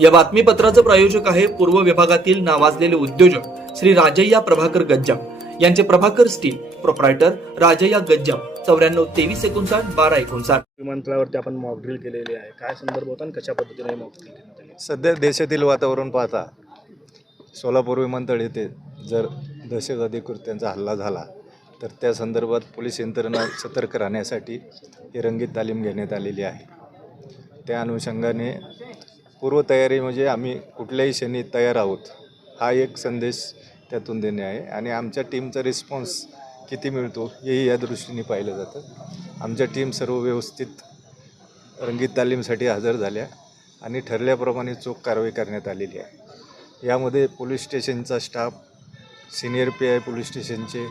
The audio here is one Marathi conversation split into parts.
या बातमीपत्राचं प्रायोजक आहे पूर्व विभागातील नावाजलेले उद्योजक श्री राजय्या प्रभाकर गज्जाम. यांचे प्रभाकर स्टील प्रोप्रायटर राजय्या गज्जाम. चौऱ्याण्णव तेवीस एकोणसाठ बारा एकोणसाठ. विमानतळावरती आपण मॉकड्रिल केलेली आहे. काय संदर्भ होता आणि कशा पद्धतीने मॉकड्रिल करण्यात आली सध्या देशातील वातावरण पाहता सोलापूर विमानतळ येथे जर दहशतवादी कृत्यांचा हल्ला झाला तर त्या संदर्भात पोलीस यंत्रणा सतर्क राहण्यासाठी ही रंगीत तालीम घेण्यात आलेली आहे. त्या अनुषंगाने पूर्वतयारी म्हणजे आम्ही कुठल्याही क्षणी तयार आहोत हा एक संदेश त्यातून देणे आहे. आणि आमच्या टीमचा रिस्पॉन्स किती मिळतो हेही या दृष्टीने पाहिलं जातं. आमच्या टीम सर्व व्यवस्थित रंगीत तालीमसाठी हजर झाल्या आणि ठरल्याप्रमाणे चोख कारवाई करण्यात आलेली आहे. यामध्ये पोलीस स्टेशनचा staff senior P I police स्टेशनचे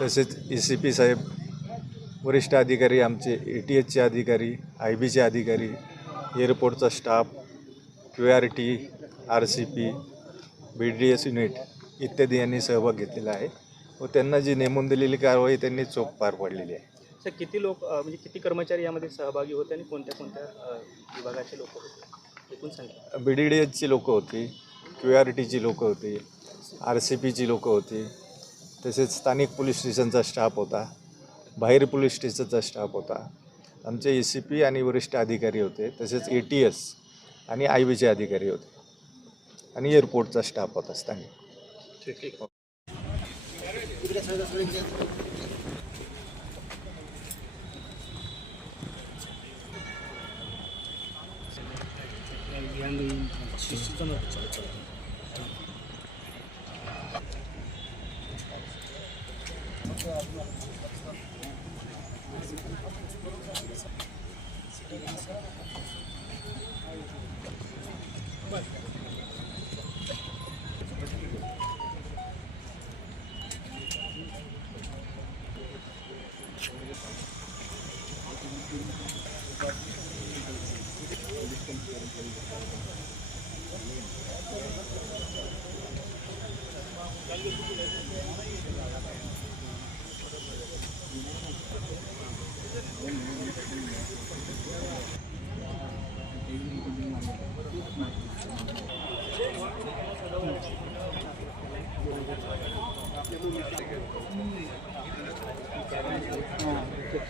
तसेच ए सी पी साहेब वरिष्ठ अधिकारी आमचे ए टी एचचे अधिकारी आय बीचे अधिकारी एअरपोर्टचा staff Q R T R C P B D S unit इत्यादी यांनी सहभाग घेतलेला आहे व त्यांना जी नेमून दिलेली कारवाई त्यांनी चोख पार पाडलेली आहे. सर किती लोक म्हणजे किती कर्मचारी यामध्ये सहभागी होते आणि कोणत्या कोणत्या विभागाचे लोक होते? एकूण संख्या बी डी डी एचची लोकं होती क्यू आर टीची लोकं होती आर सी पीची लोकं होती तसेच स्थानिक पोलीस स्टेशनचा स्टाफ होता बाहेर पोलीस स्टेशनचा स्टाफ होता. आमचे ए सी पी आणि वरिष्ठ अधिकारी होते तसेच ए टी एस आणि आय बीचे अधिकारी होते. आणि एअरपोर्टचा स्टाफ होता स्थानिक.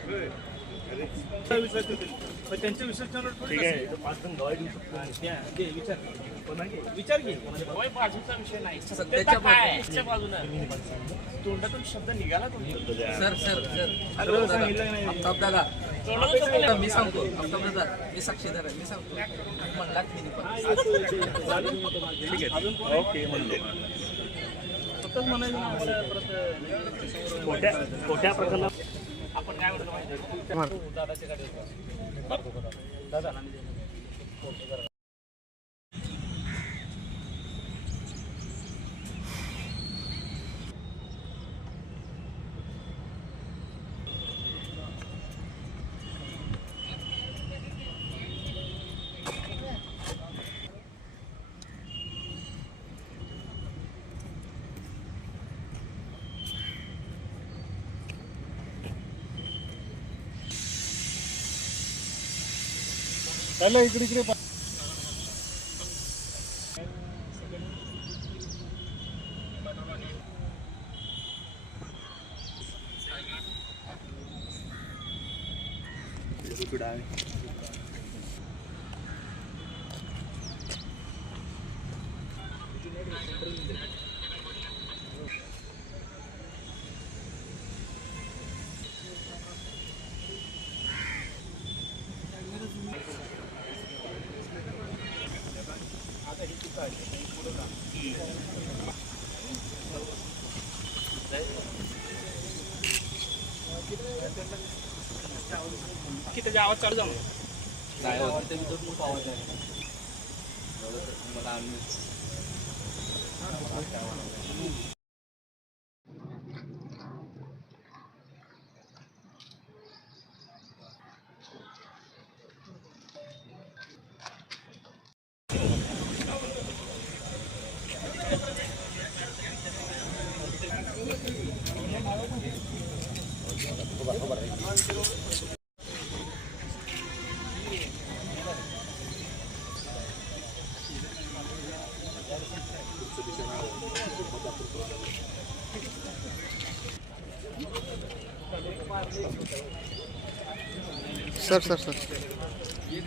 Good. त्यांच्या विचार. घे? बाजूचा विषय नाही. काय बाजूने. तोंडातून शब्द निघाला सर सर सर. हॅलो दादा. मी सांगतो. आफताब दादा मी साक्षीदार आहे मी सांगतो. म्हणला. म्हणायचं खोट्या प्रकरणात आपण काय इकडे इकडे Thank you. की त्याचा आवाज चालू जाऊ? काय होतं खूप आवाज आहे. मला आम्ही सर सर सर एक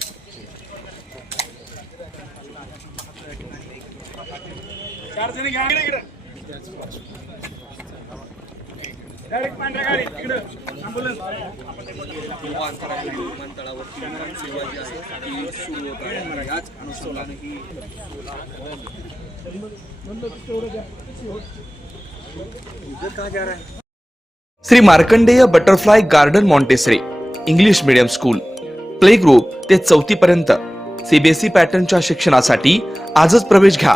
Shri Markandey butterfly garden Montessori English medium school. Play group ते चौथी पर्यंत सीबीएसई पॅटर्नच्या शिक्षणासाठी आजच प्रवेश घ्या.